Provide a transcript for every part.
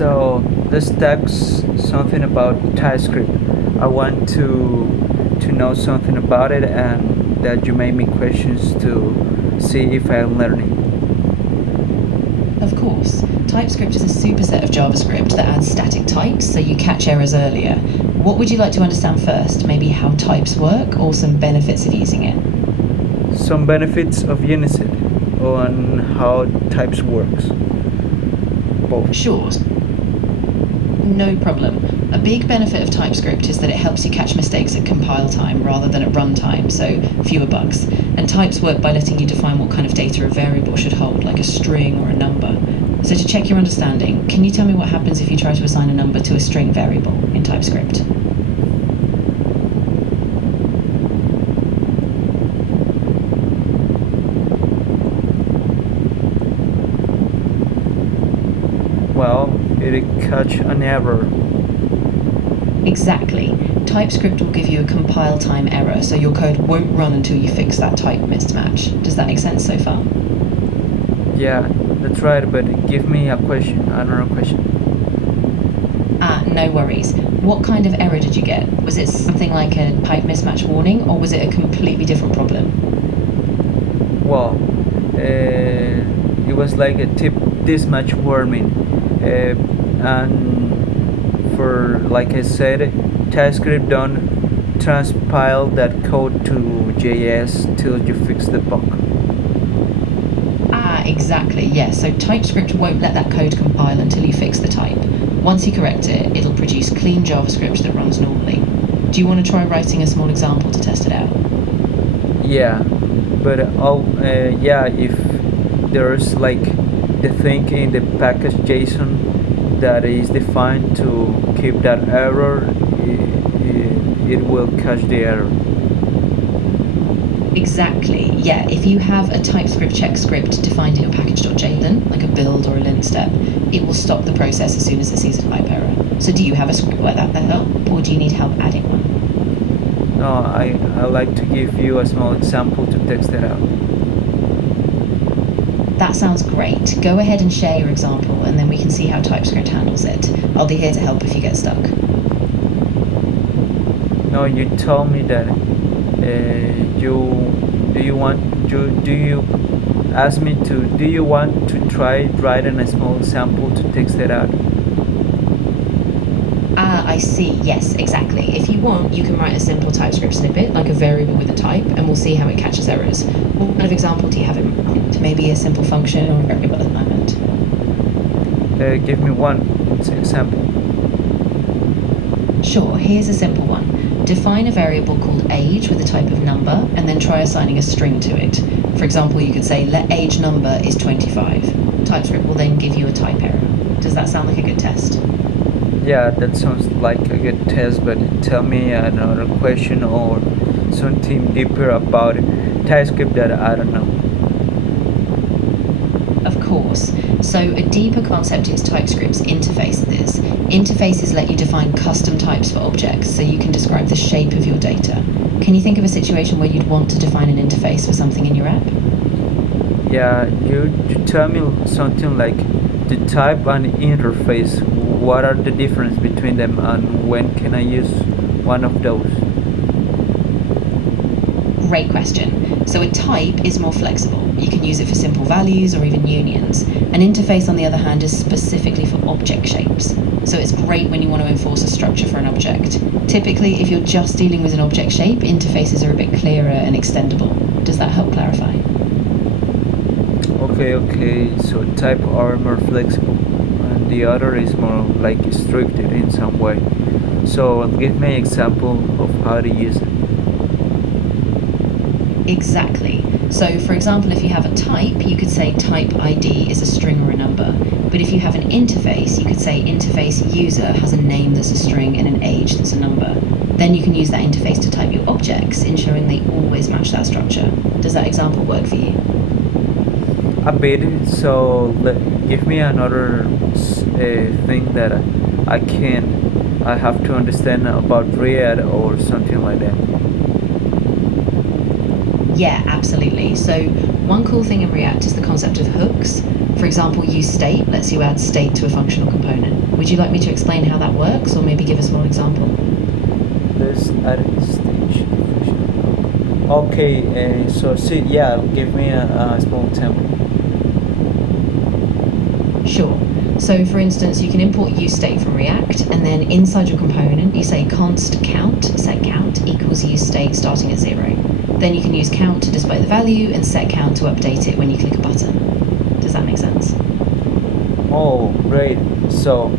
So let's talk something about TypeScript. I want to know something about it, and that you made me questions to see if I'm learning. Of course, TypeScript is a superset of JavaScript that adds static types so you catch errors earlier. What would you like to understand first? Maybe how types work or some benefits of using it? Some benefits of Unicid on how types works. Both. Sure, no problem. A big benefit of TypeScript is that it helps you catch mistakes at compile time rather than at runtime, so fewer bugs. And types work by letting you define what kind of data a variable should hold, like a string or a number. So to check your understanding, can you tell me what happens if you try to assign a number to a string variable in TypeScript? Well, it catch an error. Exactly. TypeScript will give you a compile time error, so your code won't run until you fix that type mismatch. Does that make sense so far? Yeah, that's right. But give me a question. Another question. No worries. What kind of error did you get? Was it something like a type mismatch warning, or was it a completely different problem? Well, it was like a tip this much warming, and for like I said, TypeScript don't transpile that code to JS till you fix the bug. Exactly, yes. So TypeScript won't let that code compile until you fix the type. Once you correct it, it'll produce clean JavaScript that runs normally. Do you want to try writing a small example to test it out? Yeah, but yeah, if there's like the thing in the package JSON that is defined to keep that error, it will catch the error. Exactly, yeah. If you have a TypeScript check script defined in your package.json, like a build or a lint step, it will stop the process as soon as it sees a type error. So do you have a script like that help, or do you need help adding one? No, I like to give you a small example to test that out. That sounds great. Go ahead and share your example, and then we can see how TypeScript handles it. I'll be here to help if you get stuck. No, you told me that do you ask me to do you want to try writing a small sample to test it out? I see. Yes, exactly. If you want, you can write a simple TypeScript snippet, like a variable with a type, and we'll see how it catches errors. What kind of example do you have in mind? Maybe a simple function or a variable at the moment? Give me one example. Sure, here's a simple one. Define a variable called age with a type of number, and then try assigning a string to it. For example, you could say, let age number is 25. TypeScript will then give you a type error. Does that sound like a good test? Yeah, that sounds like a good test, but tell me another question or something deeper about TypeScript that I don't know. Of course. So a deeper concept is TypeScript's interfaces. Interfaces let you define custom types for objects, so you can describe the shape of your data. Can you think of a situation where you'd want to define an interface for something in your app? Yeah, you tell me something like the type and interface. What are the difference between them, and when can I use one of those? Great question. So a type is more flexible. You can use it for simple values or even unions. An interface, on the other hand, is specifically for object shapes. So it's great when you want to enforce a structure for an object. Typically, if you're just dealing with an object shape, interfaces are a bit clearer and extendable. Does that help clarify? Okay, so type are more flexible, and the other is more like restricted in some way. So give me an example of how to use it. Exactly. So, for example, if you have a type, you could say type ID is a string or a number. But if you have an interface, you could say interface user has a name that's a string and an age that's a number. Then you can use that interface to type your objects, ensuring they always match that structure. Does that example work for you? A bit. So give me another thing that I have to understand about React or something like that. Yeah, absolutely. So one cool thing in React is the concept of hooks. For example, use state lets you add state to a functional component. Would you like me to explain how that works, or maybe give a small example? Let's add stage diffusion. Okay, so see, yeah, give me a small example. Sure. So for instance, you can import useState from React, and then inside your component, you say const count, set count equals useState starting at 0. Then you can use count to display the value and set count to update it when you click a button. Does that make sense? Oh, great. So,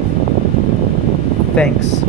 thanks.